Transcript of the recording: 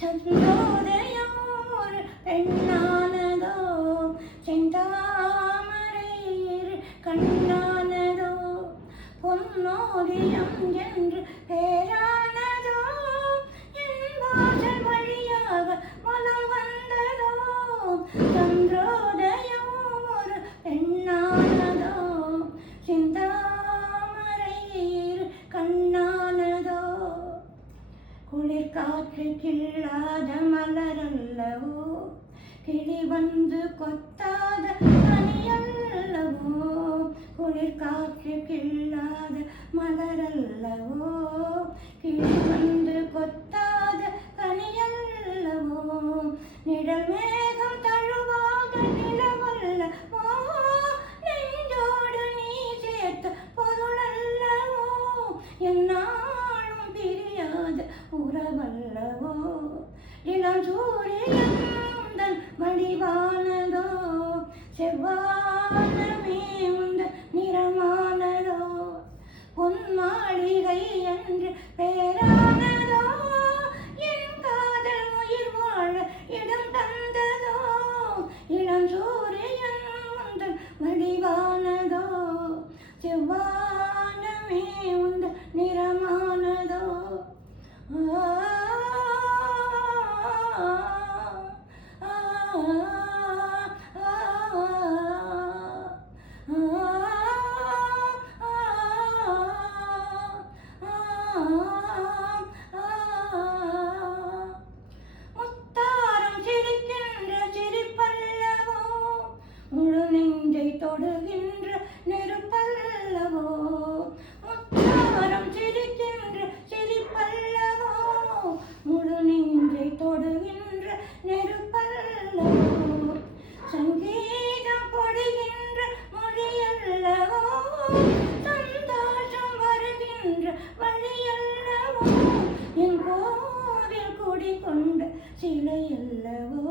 சந்திரோதயம் ஒரு பெண்ணானதோ, செந்தாமரையர் கண்ணானதோ, பொன்னோவியம் என்று பேரானதோ, என் வாசல் வழியாக வலம் வந்ததோ. சந்திரோதயம் ஒரு பெண்ணானதோ, செந்தாமரையர் கண்ணானதோ, குளிர் காற்று கிள்ளாத மலரல்லவோ, கிளி வந்து கொத்தாத கனியல்லவோ. குளிர் காற்று கிள்ளாத மலரல்லவோ, கிளி வந்து கொத்தாத கனியல்லவோ. நிழல் மேகம் தழுவாத நிலவல்லவோ, நெஞ்சோடு நீ சேர்த்த பொருளல்லவோ. என்னாலும் பிரியாத உறவல்லவோ. இளம் சூரியன் உந்தன் வடிவானதோ, செவ்வானமே உந்தன் நிறமானதோ, பொன் மாளிகை என்று பேரானதோ, என் காதல் உயிர் வாழ இடம் தந்ததோ. இளம் சூரியன் உந்தன் வடிவானதோ, செவ்வானமே உந்தன் நிறமானதோ. முத்தாரம் சிரிக்கின்ற சிரிப்பல்லவோ, முழு நெஞ்சை தொடுகின்ற நெருப்பல்லவோ. முத்தாரம் சிரிக்கின்ற சிரிப்பல்லவோ, முழு நெஞ்சை தொடுகின்ற நெருப்பல்லவோ. சங்கீதம் பொழிகின்ற மொழியல்லவோ, சந்தோஷம் வருகின்ற வழியல்லவோ. என் கோவில் குடி கொண்ட சிலையல்லவோ.